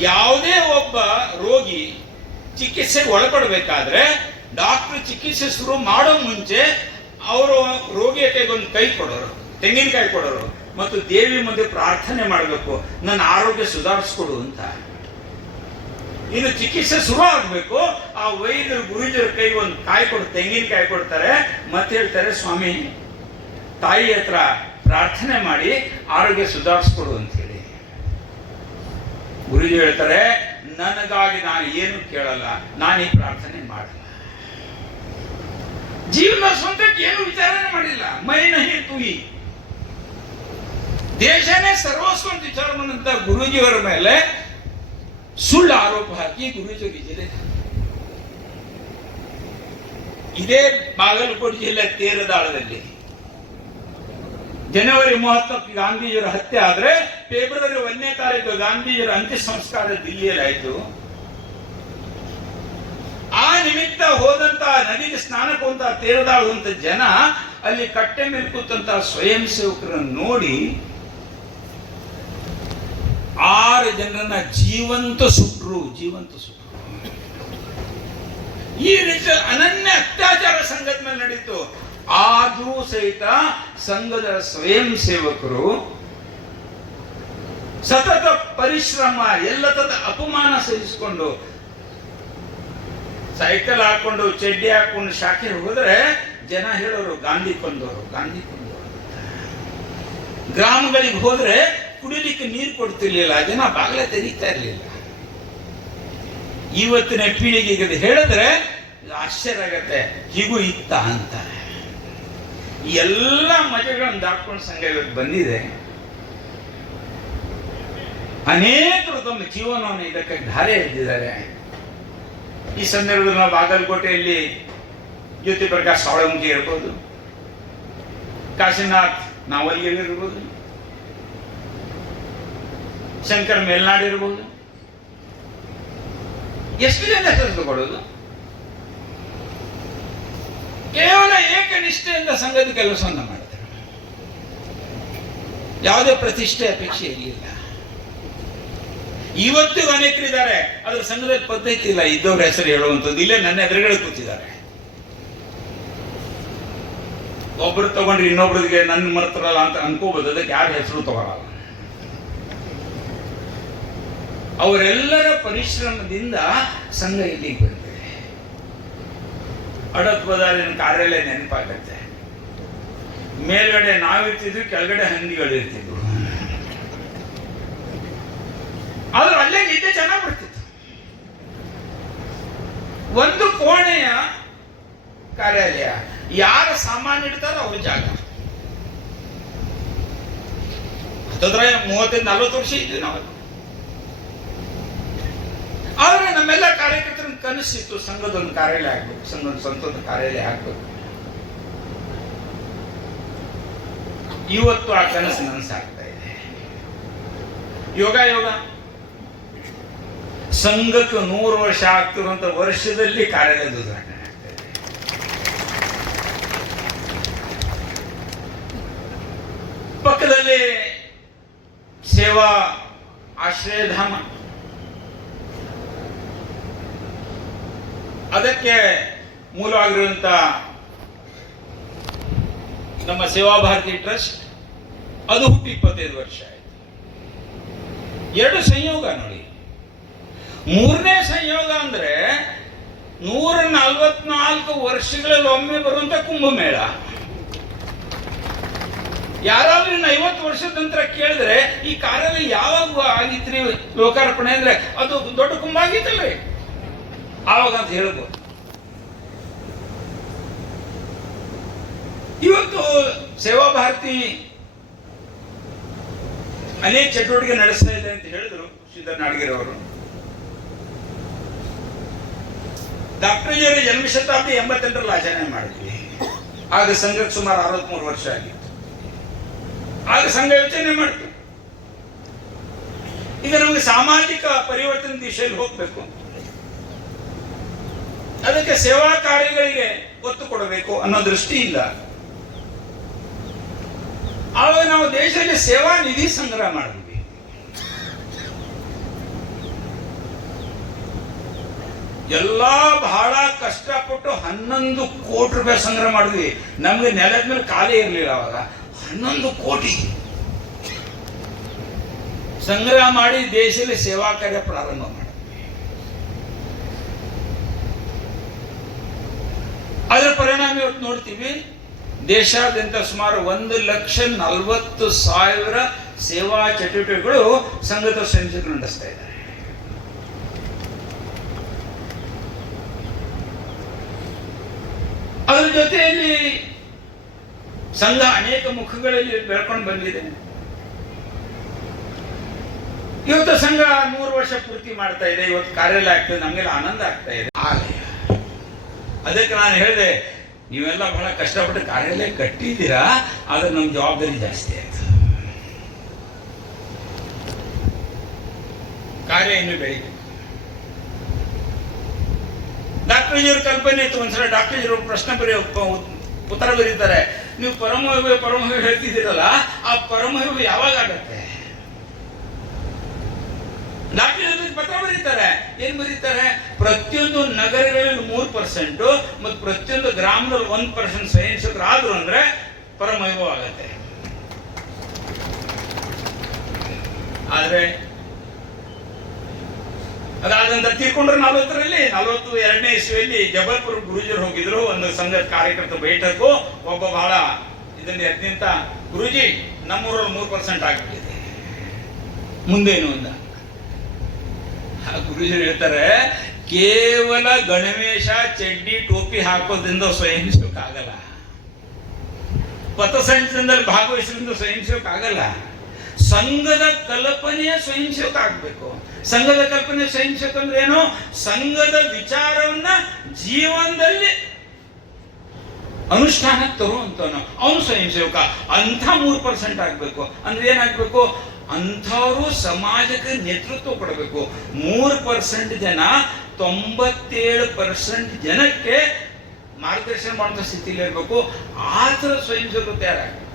ಯಾವುದೇ ಒಬ್ಬ ರೋಗಿ ಚಿಕಿತ್ಸೆಗೆ ಒಳಪಡಬೇಕಾದ್ರೆ ಡಾಕ್ಟರ್ ಚಿಕಿತ್ಸೆ ಶುರು ಮಾಡೋ ಮುಂಚೆ ಅವರು ರೋಗಿಯ ಕೈಗೊಂದು ಕೈ ಕೊಡೋರು, ತೆಂಗಿನಕಾಯಿ ಕೊಡೋರು. ಮತ್ತು ದೇವಿ ಮುಂದೆ ಪ್ರಾರ್ಥನೆ ಮಾಡಬೇಕು, ನನ್ನ ಆರೋಗ್ಯ ಸುಧಾರಿಸ್ಕೊಡು ಅಂತ. ಇನ್ನು ಚಿಕಿತ್ಸೆ ಶುರು ಆಗಬೇಕು ಆ ವೈದ್ಯರು, ಗುರುಜರ ಕೈ ಒಂದು ಕಾಯಿ ಕೊಡು ತೆಂಗಿನಕಾಯಿ ಕೊಡ್ತಾರೆ, ಮತ್ತೆ ಹೇಳ್ತಾರೆ, ಸ್ವಾಮಿ, ತಾಯಿ ಹತ್ರ ಪ್ರಾರ್ಥನೆ ಮಾಡಿ ಆರೋಗ್ಯ ಸುಧಾರಿಸ್ಕೊಡು ಅಂತ ಹೇಳಿ. ಗುರುಜಿ ಹೇಳ್ತಾರೆ, ನನಗಾಗಿ ನಾನು ಏನು ಕೇಳಲ್ಲ, ನಾನು ಪ್ರಾರ್ಥನೆ ಮಾಡಲ್ಲ. ಜೀವನ ಸ್ವಂತಕ್ಕೆ ಏನು ವಿಚಾರನೆ ಮಾಡಿಲ್ಲ. ಮೈ ನಹಿ ತುಯಿ ದೇಶನೇ ಸರ್ವಸ್ವ ಅಂತ ವಿಚಾರ ಬಂದಂತ ಗುರೂಜಿಯವರ ಮೇಲೆ ಸುಳ್ಳು ಆರೋಪ ಹಾಕಿ ಗುರೂಜಿಯವರಿಗೆ ಜಿಲ್ಲೆ ಇದೇ ಬಾಗಲಕೋಟೆ ಜಿಲ್ಲೆ ತೇರದಾಳದಲ್ಲಿ. ಜನವರಿ ಮೂವತ್ತಕ್ಕೆ ಗಾಂಧೀಜಿಯವರ ಹತ್ಯೆ ಆದ್ರೆ ಫೆಬ್ರವರಿ ಒಂದನೇ ತಾರೀಕು ಗಾಂಧೀಜಿಯವರ ಅಂತ್ಯ ಸಂಸ್ಕಾರ ದಿಲ್ಲಿಯಲ್ಲಿ ಆಯಿತು. ಆ ನಿಮಿತ್ತ ಹೋದಂತ ನದಿಗೆ ಸ್ನಾನಕ್ಕೂ ಅಂತ ತೇರದಾಳುವಂತ ಜನ ಅಲ್ಲಿ ಕಟ್ಟೆ ಮೇಲೆ ಕೂತಂತ ಸ್ವಯಂ ಸೇವಕರನ್ನು ನೋಡಿ ಆರು ಜನರನ್ನ ಜೀವಂತ ಸುಟ್ರು ಜೀವಂತ ಸುಟ್ರು. ಈ ರೀತಿ ಅನನ್ಯ ಅತ್ಯಾಚಾರ ಸಂಘದ ಮೇಲೆ ನಡೀತು. ಆದ್ರೂ ಸಹಿತ ಸಂಘದ ಸ್ವಯಂ ಸೇವಕರು ಸತತ ಪರಿಶ್ರಮ, ಎಲ್ಲ ತದ ಅಪಮಾನ ಸಹಿಸಿಕೊಂಡು ಸೈಕಲ್ ಹಾಕೊಂಡು, ಚಡ್ಡಿ ಹಾಕೊಂಡು ಶಾಖೆ ಹೋದ್ರೆ ಜನ ಹೇಳೋರು, ಗಾಂಧಿ ಕೊಂದವರು ಗಾಂಧಿ ಕೊಂದವರು ಗ್ರಾಮಗಳಿಗೆ ಹೋದ್ರೆ ಕುಡಿಲಿಕ್ಕೆ ನೀರು ಕೊಡ್ತಿರ್ಲಿಲ್ಲ, ಜನ ಬಾಗಿಲ ತೆರೀತಾ ಇರಲಿಲ್ಲ. ಇವತ್ತಿನ ಪೀಳಿಗೆಗೆ ಹೇಳಿದ್ರೆ ಆಶ್ಚರ್ಯ ಆಗತ್ತೆ, ಹೀಗೂ ಇತ್ತ ಅಂತ. ಎಲ್ಲ ಮಜಗಳನ್ನು ದಾಟ್ಕೊಂಡು ಸಂಘ ಇವತ್ತು ಬಂದಿದೆ. ಅನೇಕರು ತಮ್ಮ ಜೀವನವನ್ನು ಇದಕ್ಕೆ ಧಾರೆ ಎದ್ದಿದ್ದಾರೆ ಈ ಸಂದರ್ಭದಲ್ಲಿ ನಾವು ಬಾಗಲಕೋಟೆಯಲ್ಲಿ ಜ್ಯೋತಿ ಪ್ರಕಾಶ್ ಸಾವಳಮುಖಿ ಇರ್ಬೋದು. ಕಾಶಿನಾಥ್ ನಾವಲ್ಲಿ ಇರ್ಬೋದು. ಶಂಕರ್ ಮೇಲ್ನಾಡು ಇರ್ಬೋದು. ಎಷ್ಟು ಜನ ಹೆಸರು ತಗೊಳ್ಳೋದು ಕೇವಲ ಏಕನಿಷ್ಠೆಯಿಂದ ಸಂಘದ ಕೆಲಸವನ್ನು ಮಾಡ್ತಾರೆ. ಯಾವುದೇ ಪ್ರತಿಷ್ಠೆ, ಅಪೇಕ್ಷೆ ಇರಲಿಲ್ಲ. ಇವತ್ತಿಗೂ ಅನೇಕರಿದ್ದಾರೆ ಅದ್ರ ಸಂಘದ ಪದ್ಧತಿ ಇಲ್ಲ. ಇದ್ದವ್ರ ಹೆಸರು ಹೇಳುವಂಥದ್ದು. ಇಲ್ಲೇ ನನ್ನ ಎದುರುಗಡೆ ಕೂತಿದ್ದಾರೆ. ಒಬ್ರು ತಗೊಂಡ್ರೆ ಇನ್ನೊಬ್ರಿಗೆ ನನ್ನ ಮರ್ತರಲ್ಲ ಅಂತ ಅನ್ಕೋಬಹುದು ಅದಕ್ಕೆ ಯಾರ ಹೆಸರು ತಗೊಳಲ್ಲ. ಅವರೆಲ್ಲರ ಪರಿಶ್ರಮದಿಂದ ಸಂಘ ಇಲ್ಲಿಗೆ ಬಂದಿದೆ. ಅಡತ್ ಬದಾರಿನ ಕಾರ್ಯಾಲಯ ನೆನಪಾಗತ್ತೆ. ಮೇಲ್ಗಡೆ ನಾವಿರ್ತಿದ್ವಿ, ಕೆಳಗಡೆ ಹಂದಿಗಳು ಇರ್ತಿದ್ವು ಆದ್ರೆ ಅಲ್ಲೇ ನಿದ್ದೆ ಚೆನ್ನಾಗಿ ಬರ್ತಿತ್ತು. ಒಂದು ಕೋಣೆಯ ಕಾರ್ಯಾಲಯ, ಯಾರ ಸಾಮಾನು ಇಡ್ತಾರೋ ಅವ್ರ ಜಾಗ. ಹತ್ತತ್ರ ಮೂವತ್ತೈದು ನಲ್ವತ್ತು ವರ್ಷ ಇದ್ವಿ ನಾವು. ಆದ್ರೆ ನಮ್ಮೆಲ್ಲ ಕಾರ್ಯಕರ್ತರ ಕನಸಿತ್ತು, ಸಂಘದೊಂದು ಕಾರ್ಯಾಲಯ ಆಗ್ಬೇಕು, ಸಂಘದ ಸ್ವಂತದ ಕಾರ್ಯಾಲಯ ಆಗ್ಬೇಕು. ಇವತ್ತು ಆ ಕನಸು ನನಸಾಗ್ತಾ ಇದೆ. ಯೋಗ ಯೋಗ. ಸಂಘಕ್ಕೆ ನೂರು ವರ್ಷ ಆಗ್ತಿರುವಂತ ವರ್ಷದಲ್ಲಿ ಆಗ್ತಾ ಇದೆ. ಪಕ್ಕದಲ್ಲಿ ಸೇವಾ ಆಶ್ರಯಧಾಮ. ಅದಕ್ಕೆ ಮೂಲವಾಗಿರುವಂತ ನಮ್ಮ ಸೇವಾ ಭಾರತಿ ಟ್ರಸ್ಟ್ ಅದು ಹುಟ್ಟಿ ಇಪ್ಪತ್ತೈದು ವರ್ಷ ಆಯ್ತು. ಎರಡು ಸಂಯೋಗ ನೋಡಿ. ಮೂರನೇ ಸಂಯೋಗ ಅಂದ್ರೆ ನೂರ ನಲ್ವತ್ನಾಲ್ಕು ವರ್ಷಗಳಲ್ಲಿ ಒಮ್ಮೆ ಬರುವಂತ ಕುಂಭಮೇಳ. ಯಾರಾದ್ರೂ ಐವತ್ತು ವರ್ಷದ ನಂತರ ಕೇಳಿದ್ರೆ ಈ ಕಾರಲ್ಲಿ ಯಾವಾಗ ಆಗಿತ್ರಿ ಲೋಕಾರ್ಪಣೆ ಅಂದ್ರೆ ಅದು ದೊಡ್ಡ ಕುಂಭ ಆಗಿತ್ತಲ್ರಿ. ಆವಾಗ ಅಂತ ಹೇಳ್ಬೋದು. ಇವತ್ತು ಸೇವಾ ಭಾರತಿ ಅನೇಕ ಚಟುವಟಿಕೆ ನಡೆಸ್ತಾ ಇದೆ ಅಂತ ಹೇಳಿದ್ರು ಶ್ರೀಧರ್ ನಾಡಗಿರ್ ಅವರು. ಡಾಕ್ಟರ್ ಜಿಯವರ ಜನ್ಮ ಶತಾಬ್ದಿ ಎಂಬತ್ತೆಂಟರಲ್ಲಿ ಆಚರಣೆ ಮಾಡಿದ್ವಿ. ಆಗ ಸಂಘಕ್ಕೆ ಸುಮಾರು ಅರವತ್ಮೂರು ವರ್ಷ ಆಗಿತ್ತು. ಆಗ ಸಂಘ ಯೋಚನೆ ಮಾಡಿತು. ಈಗ ನಮಗೆ ಸಾಮಾಜಿಕ ಪರಿವರ್ತನೆ ದಿಶೆಯಲ್ಲಿ ಹೋಗ್ಬೇಕು ಅದಕ್ಕೆ ಸೇವಾ ಕಾರ್ಯಗಳಿಗೆ ಒತ್ತು ಕೊಡಬೇಕು ಅನ್ನೋ ದೃಷ್ಟಿ ಇಲ್ಲ. ಆವಾಗ ನಾವು ದೇಶದಲ್ಲಿ ಸೇವಾ ನಿಧಿ ಸಂಗ್ರಹ ಮಾಡಿದ್ವಿ. ಎಲ್ಲಾ ಬಹಳ ಕಷ್ಟಪಟ್ಟು ಹನ್ನೊಂದು ಕೋಟಿ ರೂಪಾಯಿ ಸಂಗ್ರಹ ಮಾಡಿದ್ವಿ. ನಮ್ಗೆ ನೆಲದ ಮೇಲೆ ಖಾಲಿ ಇರಲಿಲ್ಲ ಅವಾಗ. ಹನ್ನೊಂದು ಕೋಟಿ. ಸಂಗ್ರಹ ಮಾಡಿ ದೇಶದಲ್ಲಿ ಸೇವಾ ಕಾರ್ಯ ಪ್ರಾರಂಭ ಪರಿಣಾಮ ಇವತ್ತು ನೋಡ್ತೀವಿ. ದೇಶಾದ್ಯಂತ ಸುಮಾರು ಒಂದು ಲಕ್ಷ ನಲವತ್ತು ಸಾವಿರ ಸೇವಾ ಚಟುವಟಿಕೆಗಳು ಸಂಘದ ಸಂಸ್ಥೆಗಳು ನಡೆಸ್ತಾ ಇದ್ದಾರೆ. ಅದರ ಜೊತೆಯಲ್ಲಿ ಸಂಘ ಅನೇಕ ಮುಖಗಳಲ್ಲಿ ಬೆಳ್ಕೊಂಡು ಬಂದಿದೆ. ಇವತ್ತು ಸಂಘ ನೂರು ವರ್ಷ ಪೂರ್ತಿ ಮಾಡ್ತಾ ಇದೆ. ಇವತ್ತು ಕಾರ್ಯಾಲಯ ಆಗ್ತದೆ ನಮಗೆಲ್ಲ ಆನಂದ ಆಗ್ತಾ ಇದೆ. ಆಲಯ. ಅದಕ್ಕೆ ನಾನು ಹೇಳಿದೆ ನೀವೆಲ್ಲ ಬಹಳ ಕಷ್ಟಪಟ್ಟು ಕಾರ್ಯಾಲಯ ಕಟ್ಟಿದ್ದೀರಾ? ಆದ್ರೆ ನಮ್ಮ ಜವಾಬ್ದಾರಿ ಜಾಸ್ತಿ ಆಯ್ತು. ಕಾರ್ಯ ಇನ್ನು ಬೆಳೀತು ಡಾಕ್ಟರ್ ಜಿಯವ್ರ ಕಲ್ಪನೆ ಇತ್ತು ಒಂದ್ಸಲ ಡಾಕ್ಟರ್ ಜಿಯವ್ರ ಪ್ರಶ್ನೆ ಬರೆಯ ಉತ್ತರ ಬರೀತಾರೆ. ನೀವು ಪರಮಹೈವೆ ಪರಮಹೈವೆ ಹೇಳ್ತಿದ್ದೀರಲ್ಲ, ಆ ಪರಮಹೈವೆ ಯಾವಾಗ ಆಗತ್ತೆ? ಜೊತೆಗೆ ಪತ್ರ ಬರೀತಾರೆ. ಏನ್ ಬರೀತಾರೆ? ಪ್ರತಿಯೊಂದು ನಗರಗಳಲ್ಲಿ ಮೂರು ಪರ್ಸೆಂಟ್ ಮತ್ತು ಪ್ರತಿಯೊಂದು ಗ್ರಾಮದಲ್ಲಿ ಒಂದ್ ಪರ್ಸೆಂಟ್ ಸೈನ್ಸಕರು ಆದ್ರು ಅಂದ್ರೆ ಪರಮೈವ ಆಗತ್ತೆ ಆದ್ರೆ ಅದಾದ ನಂತರ ತೀರ್ಕೊಂಡ್ರೆ ನಲವತ್ತರಲ್ಲಿ, ನಲವತ್ತು ಎರಡನೇ ಇಸ್ವಿಯಲ್ಲಿ ಜಬಲ್ಪುರ ಗುರುಜಿರು ಹೋಗಿದ್ರು, ಒಂದು ಸಂಘದ ಕಾರ್ಯಕರ್ತ ಬೈಠಕ್ಕು, ಒಬ್ಬ ಬಹಳ ಇದನ್ನ ಎದ್ದಿಂತ ಗುರುಜಿ ನಮ್ಮೂರಲ್ಲಿ ಮೂರು ಪರ್ಸೆಂಟ್ ಆಗಿಬಿಟ್ಟಿದೆ. ಮುಂದೇನು ಅಂದ ಆ ಹೇಳ್ತಾರೆ, ಕೇವಲ ಗಣವೇಶ, ಚಡ್ಡಿ, ಟೋಪಿ ಹಾಕೋದ್ರಿಂದ ಸ್ವಯಂ ಆಗಲ್ಲ. ಪಥಸಂಚಲನದಲ್ಲಿ ಭಾಗವಹಿಸೋದ್ರಿಂದ ಸ್ವಯಂ ಆಗಲ್ಲ. ಸಂಘದ ಕಲ್ಪನೆಯ ಸ್ವಯಂ ಆಗಬೇಕು. ಸಂಘದ ಕಲ್ಪನೆ ಸ್ವಯಂ ಅಂದ್ರೆ ಏನು? ಸಂಘದ ವಿಚಾರವನ್ನ ಜೀವನದಲ್ಲಿ ಅನುಷ್ಠಾನಕ್ಕೆ ತರುವಂತವನು ಅವನು ಸ್ವಯಂ ಸೇವಕ ಅಂಥ ಮೂರು ಪರ್ಸೆಂಟ್ ಆಗಬೇಕು. ಅಂದ್ರೆ ಏನಾಗಬೇಕು? ಅಂಥವರು ಸಮಾಜಕ್ಕೆ ನೇತೃತ್ವ ಕೊಡಬೇಕು. ಮೂರು ಪರ್ಸೆಂಟ್ ಜನ, ತೊಂಬತ್ತೇಳು ಪರ್ಸೆಂಟ್ ಜನಕ್ಕೆ ಮಾರ್ಗದರ್ಶನ ಮಾಡುವಂಥ ಸ್ಥಿತಿಯಲ್ಲಿ ಇರಬೇಕು. ಆ ಥರ ಸ್ವಯಂ ಸೇವಕರು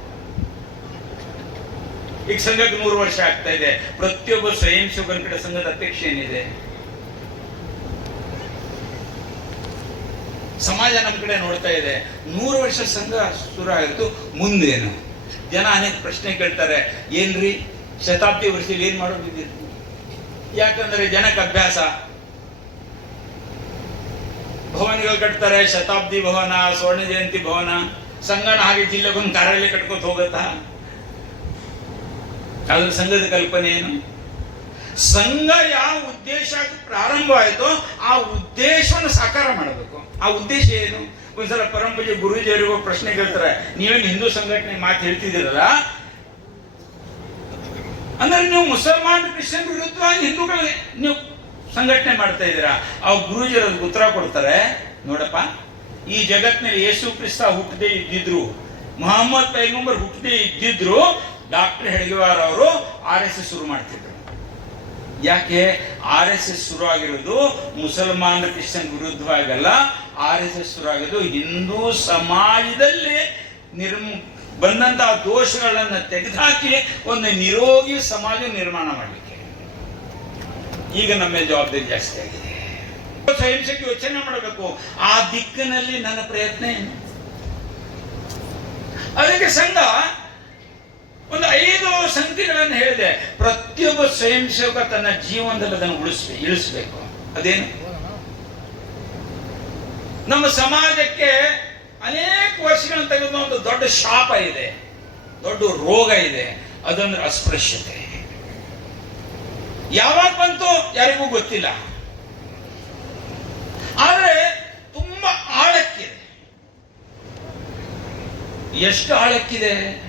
ಈಗ ಸಂಘಕ್ಕೆ ಮೂರು ವರ್ಷ ಆಗ್ತಾ ಇದೆ. ಪ್ರತಿಯೊಬ್ಬ ಸ್ವಯಂ ಸೇವಕನ ಕಡೆ ಸಂಘದ ಅಧ್ಯಕ್ಷ ಏನಿದೆ? ಸಮಾಜ ನಮ್ಮ ಕಡೆ ನೋಡ್ತಾ ಇದೆ. ನೂರು ವರ್ಷ ಸಂಘ ಶುರು ಆಗಿತ್ತು. ಮುಂದೇನು? ಜನ ಅನೇಕ ಪ್ರಶ್ನೆ ಕೇಳ್ತಾರೆ. ಏನ್ರಿ? ಶತಾಬ್ದಿ ವರ್ಷದಲ್ಲಿ ಏನ್ ಮಾಡೋದಿದ್ದೀರಿ ಯಾಕಂದ್ರೆ ಜನಕ್ಕೆ ಅಭ್ಯಾಸ. ಭವನಗಳು ಕಟ್ತಾರೆ, ಶತಾಬ್ದಿ ಭವನ, ಸ್ವರ್ಣ ಜಯಂತಿ ಭವನ, ಸಂಗಣ ಹಾಗೆ ಜಿಲ್ಲೆಗೊಂದು ಕಾರ್ಯಾಲಯ ಕಟ್ಕೋತ ಹೋಗತ್ತಾ? ಅದ್ರ ಸಂಘದ ಕಲ್ಪನೆ ಏನು? ಸಂಘ ಯಾವ ಉದ್ದೇಶ ಪ್ರಾರಂಭ ಆಯಿತೋ ಆ ಉದ್ದೇಶವನ್ನು ಸಾಕಾರ ಮಾಡಬೇಕು. ಆ ಉದ್ದೇಶ ಏನು? ಒಂದ್ಸಲ ಪರಂಪರೆ ಗುರುಜಿಯವರಿಗೂ ಪ್ರಶ್ನೆ ಕೇಳ್ತಾರೆ, ನೀವೇನು ಹಿಂದೂ ಸಂಘಟನೆ ಮಾತು ಹೇಳ್ತಿದ್ದೀರಲ್ಲ? ಅಂದ್ರೆ ನೀವು ಮುಸಲ್ಮಾನ್, ಕ್ರಿಶ್ಚಿಯನ್ ವಿರುದ್ಧವಾಗಿ ಹಿಂದೂಗಳಿಗೆ ನೀವು ಸಂಘಟನೆ ಮಾಡ್ತಾ ಇದ್ದೀರಾ? ಆ ಗುರುಜಿ ಅದಕ್ಕೆ ಉತ್ತರ ಕೊಡ್ತಾರೆ, ನೋಡಪ್ಪ, ಈ ಜಗತ್ತಿನಲ್ಲಿ ಯೇಸು ಕ್ರಿಸ್ತ ಹುಟ್ಟದೇ ಇದ್ದಿದ್ರು, ಮೊಹಮ್ಮದ್ ಪೈಗಂಬರ್ ಹುಟ್ಟದೇ ಇದ್ದಿದ್ರು, ಡಾಕ್ಟರ್ ಹೆಡ್ಗೇವಾರ್ ಅವರು ಆರ್ ಎಸ್ ಎಸ್ ಶುರು ಮಾಡ್ತಿದ್ರು. ಯಾಕೆ? ಆರ್ ಎಸ್ ಎಸ್ ಶುರು ಆಗಿರೋದು ಮುಸಲ್ಮಾನ್, ಕ್ರಿಶ್ಚಿಯನ್ ವಿರುದ್ಧವಾಗಲ್ಲ, ಆರ್ ಎಸ್ ಎಸ್ ಶುರು ಆಗಿರೋದು ಹಿಂದೂ ಸಮಾಜದಲ್ಲಿ ನಿರ್ಮ ಬಂದಂತಹ ದೋಷಗಳನ್ನು ತೆಗೆದುಹಾಕಿ ಒಂದು ನಿರೋಗಿ ಸಮಾಜ ನಿರ್ಮಾಣ ಮಾಡಲಿಕ್ಕೆ. ಈಗ ನಮ್ಮ ಜವಾಬ್ದಾರಿ ಜಾಸ್ತಿ ಆಗಿದೆ. ಸ್ವಯಂಸೇವಕ ಯೋಚನೆ ಮಾಡಬೇಕು. ಆ ದಿಕ್ಕಿನಲ್ಲಿ ನನ್ನ ಪ್ರಯತ್ನ ಏನು? ಅದಕ್ಕೆ ಸಂಘ ಒಂದು ಐದು ಸಂಗತಿಗಳನ್ನು ಹೇಳಿದೆ. ಪ್ರತಿಯೊಬ್ಬ ಸ್ವಯಂ ಸೇವಕ ತನ್ನ ಜೀವನದಲ್ಲಿ ಅದನ್ನು ಉಳಿಸ್ಬೇ, ಇಳಿಸ್ಬೇಕು. ಅದೇನು? ನಮ್ಮ ಸಮಾಜಕ್ಕೆ ಅನೇಕ ವರ್ಷಗಳನ್ನು ತೆಗೆದ ಒಂದು ದೊಡ್ಡ ಶಾಪ ಇದೆ, ದೊಡ್ಡ ರೋಗ ಇದೆ ಅದಂದ್ರೆ ಅಸ್ಪೃಶ್ಯತೆ. ಯಾವಾಗ ಬಂತು ಯಾರಿಗೂ ಗೊತ್ತಿಲ್ಲ. ಆದರೆ ತುಂಬಾ ಆಳಕ್ಕಿದೆ. ಎಷ್ಟು ಆಳಕ್ಕಿದೆ?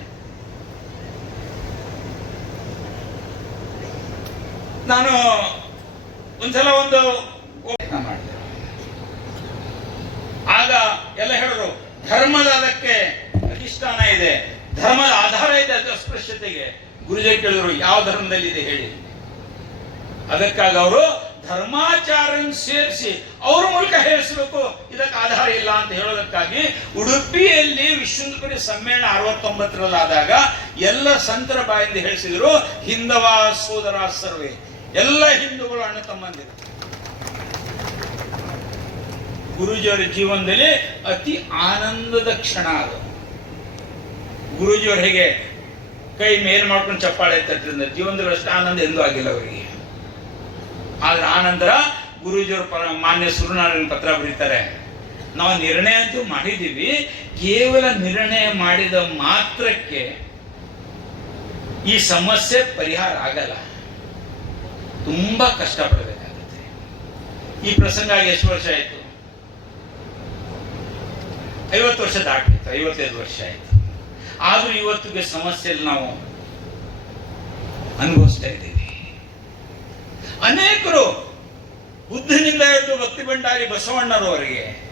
ನಾನು ಒಂದ್ಸಲ ಒಂದು ಪ್ರಯತ್ನ ಮಾಡಿದೆ ಆಗ ಎಲ್ಲ ಹೇಳೋರು ಧರ್ಮದ ಅದಕ್ಕೆ ಅಧಿಷ್ಠಾನ ಇದೆ. ಧರ್ಮದ ಆಧಾರ ಇದೆ ಅದು ಅಸ್ಪೃಶ್ಯತೆಗೆ ಗುರುಜೆ ಕೇಳಿದ್ರು, ಯಾವ ಧರ್ಮದಲ್ಲಿ ಇದೆ ಹೇಳಿ. ಅದಕ್ಕಾಗಿ ಅವರು ಧರ್ಮಾಚಾರನ್ ಸೇರಿಸಿ, ಅವ್ರ ಮೂಲಕ ಹೇಳಿಸ್ಬೇಕು. ಇದಕ್ಕೆ ಆಧಾರ ಇಲ್ಲ ಅಂತ ಹೇಳೋದಕ್ಕಾಗಿ ಉಡುಪಿಯಲ್ಲಿ ವಿಶ್ವಕರಿ ಸಮ್ಮೇಳನ ಅರವತ್ತೊಂಬತ್ತರಲ್ಲಿ ಆದಾಗ ಎಲ್ಲ ಸಂತರ ಬಾಯಿಂದ ಹೇಳಿಸಿದ್ರು, ಹಿಂದವ ಸೋದರ ಸರ್ವೆ. ಎಲ್ಲ ಹಿಂದೂಗಳು ಅಣ್ಣ ತಮ್ಮಂದಿರು. ಗುರೂಜಿಯವರ ಜೀವನದಲ್ಲಿ ಅತಿ ಆನಂದದ ಕ್ಷಣ ಅದು. ಗುರುಜಿಯವರು ಹೇಗೆ ಕೈ ಮೇಲ್ ಮಾಡ್ಕೊಂಡು ಚಪ್ಪಾಳೆ ತಟ್ಟಿದ್ರೆ ಜೀವನದಲ್ಲಿ ಅಷ್ಟು ಆನಂದ ಎಂದೂ ಆಗಿಲ್ಲ ಅವರಿಗೆ. ಆದ್ರೆ ಆನಂದರ ಗುರುಜಿಯವರು ಪರ ಮಾನ್ಯ ಸುರನಾರಾಯಣ ಪತ್ರ ಬರೀತಾರೆ, ನಾವು ನಿರ್ಣಯ ಅಂತೂ ಮಾಡಿದ್ದೀವಿ, ಕೇವಲ ನಿರ್ಣಯ ಮಾಡಿದ ಮಾತ್ರಕ್ಕೆ ಈ ಸಮಸ್ಯೆ ಪರಿಹಾರ ಆಗಲ್ಲ. ತುಂಬಾ ಕಷ್ಟಪಡಬೇಕಾಗುತ್ತೆ. ಈ ಪ್ರಸಂಗ ಎಷ್ಟು ವರ್ಷ ಆಯ್ತು? ಐವತ್ತು ವರ್ಷ ದಾಟಿತ್ತು ಐವತ್ತೈದು ವರ್ಷ ಆಯ್ತು. ಆದ್ರೂ ಇವತ್ತಿಗೆ ಸಮಸ್ಯೆಯಲ್ಲಿ ನಾವು ಅನುಭವಿಸ್ತಾ ಇದ್ದೀವಿ. ಅನೇಕರು ಬುದ್ಧನಿಂದ ಹಿಡಿದು ಭಕ್ತಿ ಭಂಡಾರಿ ಬಸವಣ್ಣರವರಿಗೆ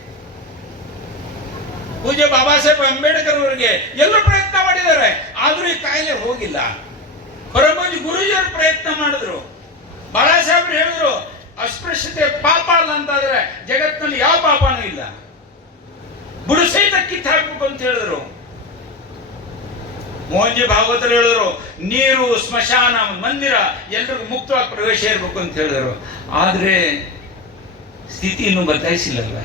ಪೂಜ್ಯ ಬಾಬಾ ಸಾಹೇಬ್ ಅಂಬೇಡ್ಕರ್ ಅವರಿಗೆ ಎಲ್ಲರೂ ಪ್ರಯತ್ನ ಮಾಡಿದ್ದಾರೆ. ಆದ್ರೂ ಈ ಕಾಯಿಲೆ ಹೋಗಿಲ್ಲ. ಹೊರಗೋಜಿ ಗುರುಜಿಯವರು ಪ್ರಯತ್ನ ಮಾಡಿದ್ರು. ಬಾಳಾ ಸಾಹೇಬ್ರು ಹೇಳಿದ್ರು, ಅಸ್ಪೃಶ್ಯತೆ ಪಾಪ ಅಲ್ಲ ಅಂತಾದ್ರೆ ಜಗತ್ತಿನಲ್ಲಿ ಯಾವ ಪಾಪನೂ ಇಲ್ಲ. ಬುಡು ಸಹಿತ ಹಾಕ್ಬೇಕು ಅಂತ ಹೇಳಿದ್ರು. ಮೋಹನ್ಜಿ ಭಾಗವತರು ಹೇಳಿದ್ರು, ನೀರು, ಸ್ಮಶಾನ, ಮಂದಿರ ಎಲ್ರಿಗೂ ಮುಕ್ತವಾಗಿ ಪ್ರವೇಶ ಇರಬೇಕು ಅಂತ ಹೇಳಿದ್ರು. ಆದ್ರೆ ಸ್ಥಿತಿಯನ್ನು ಬದಲಾಯಿಸಿಲ್ಲಲ್ವ?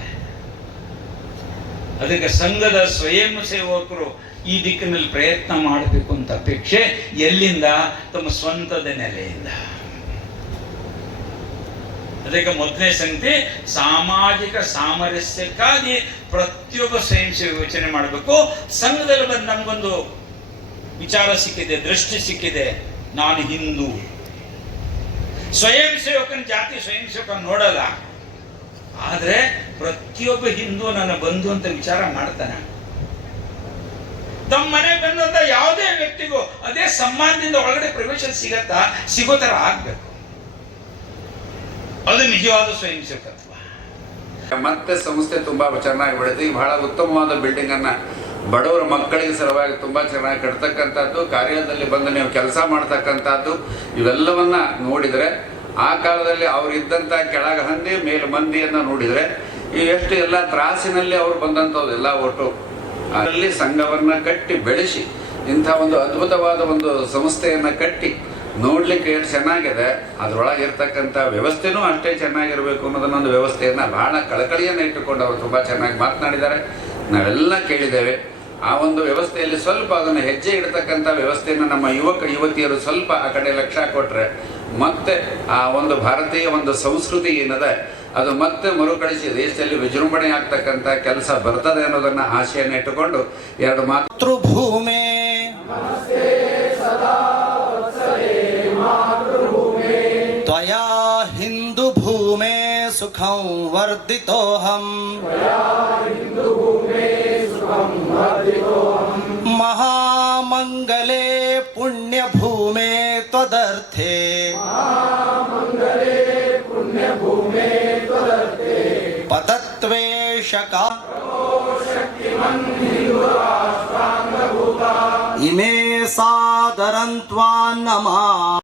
ಅದಕ್ಕೆ ಸಂಘದ ಸ್ವಯಂ ಸೇವಕರು ಈ ದಿಕ್ಕಿನಲ್ಲಿ ಪ್ರಯತ್ನ ಮಾಡಬೇಕು ಅಂತ ಅಪೇಕ್ಷೆ ಎಲ್ಲಿಂದ? ತಮ್ಮ ಸ್ವಂತದ ನೆಲೆಯಿಂದ. ಅದಕ್ಕೆ ಮೊದಲನೇ ಸಂಗತಿ, ಸಾಮಾಜಿಕ ಸಾಮರಸ್ಯಕ್ಕಾಗಿ ಪ್ರತಿಯೊಬ್ಬ ಸ್ವಯಂ ಸೇವೆ ಯೋಚನೆ ಮಾಡಬೇಕು. ಸಂಘದಲ್ಲಿ ಬಂದು ನಮಗೊಂದು ವಿಚಾರ ಸಿಕ್ಕಿದೆ, ದೃಷ್ಟಿ ಸಿಕ್ಕಿದೆ. ನಾನು ಹಿಂದೂ. ಸ್ವಯಂ ಸೇವಕನ ಜಾತಿ ಸ್ವಯಂ ಸೇವಕನ ನೋಡಲ್ಲ. ಆದ್ರೆ ಪ್ರತಿಯೊಬ್ಬ ಹಿಂದೂ ನನ್ನ ಬಂಧು ಅಂತ ವಿಚಾರ ಮಾಡ್ತಾನೆ. ತಮ್ಮ ಮನೆಗೆ ಬಂದಂತ ಯಾವುದೇ ವ್ಯಕ್ತಿಗೂ ಅದೇ ಸಮ್ಮಾನದಿಂದ ಒಳಗಡೆ ಪ್ರವೇಶ ಸಿಗತ್ತಾ, ಸಿಗೋ ತರ ಆಗ್ಬೇಕು. ಅದು ನಿಜವಾದ ಸ್ವಯಂ ಸೇವಕತ್ವ ಮತ್ತೆ ಸಂಸ್ಥೆ ತುಂಬಾ ಚೆನ್ನಾಗಿ ಬೆಳೆದು ಬಹಳ ಉತ್ತಮವಾದ ಬಿಲ್ಡಿಂಗ್ ಅನ್ನ ಬಡವರ ಮಕ್ಕಳಿಗೆ ಸಲುವಾಗಿ ತುಂಬಾ ಚೆನ್ನಾಗಿ ಕಟ್ತಕ್ಕಂಥದ್ದು ಕಾರ್ಯದಲ್ಲಿ ಬಂದು ನೀವು ಕೆಲಸ ಮಾಡ್ತಕ್ಕಂಥದ್ದು, ಇವೆಲ್ಲವನ್ನ ನೋಡಿದ್ರೆ, ಆ ಕಾಲದಲ್ಲಿ ಅವ್ರು ಇದ್ದಂತ ಕೆಳಗ ಹಂದಿ ಮೇಲೆ ಮಂದಿಯನ್ನ ನೋಡಿದ್ರೆ, ಈ ಎಷ್ಟು ಎಲ್ಲ ತ್ರಾಸಿನಲ್ಲಿ ಅವ್ರು ಬಂದಂಥದ್ದು ಎಲ್ಲ ಒಟ್ಟು. ಅಲ್ಲಿ ಸಂಘವನ್ನ ಕಟ್ಟಿ ಬೆಳೆಸಿ, ಇಂಥ ಒಂದು ಅದ್ಭುತವಾದ ಒಂದು ಸಂಸ್ಥೆಯನ್ನ ಕಟ್ಟಿ ನೋಡ್ಲಿಕ್ಕೆ ಚೆನ್ನಾಗಿದೆ, ಅದರೊಳಗೆ ಇರ್ತಕ್ಕಂಥ ವ್ಯವಸ್ಥೆನೂ ಅಷ್ಟೇ ಚೆನ್ನಾಗಿರಬೇಕು ಅನ್ನೋದನ್ನೊಂದು ವ್ಯವಸ್ಥೆಯನ್ನ ಬಹಳ ಕಳಕಳಿಯನ್ನ ಇಟ್ಟುಕೊಂಡು ಅವರು ತುಂಬಾ ಚೆನ್ನಾಗಿ ಮಾತನಾಡಿದ್ದಾರೆ. ನಾವೆಲ್ಲ ಕೇಳಿದ್ದೇವೆ. ಆ ಒಂದು ವ್ಯವಸ್ಥೆಯಲ್ಲಿ ಸ್ವಲ್ಪ ಅದನ್ನು ಹೆಜ್ಜೆ ಇಡತಕ್ಕಂಥ ವ್ಯವಸ್ಥೆಯನ್ನು ನಮ್ಮ ಯುವಕ, ಯುವತಿಯರು ಸ್ವಲ್ಪ ಆ ಕಡೆ ಲಕ್ಷ್ಯ ಕೊಟ್ಟರೆ ಮತ್ತೆ ಆ ಒಂದು ಭಾರತೀಯ ಒಂದು ಸಂಸ್ಕೃತಿ ಏನಿದೆ, ಅದು ಮತ್ತೆ ಮರುಕಳಿಸಿ ದೇಶದಲ್ಲಿ ವಿಜೃಂಭಣೆ ಆಗ್ತಕ್ಕಂಥ ಕೆಲಸ ಬರ್ತದೆ ಅನ್ನೋದನ್ನ ಆಶೆಯನ್ನು ಇಟ್ಟುಕೊಂಡು ಎರಡು ಮಾತೃಭೂಮೆ. त्वया हिन्दुभूमे सुखं वर्धितोऽहम्। महामङ्गले पुण्यभूमे त्वदर्थे। पतत्वेशका इमे सादरन्त्वा नमा।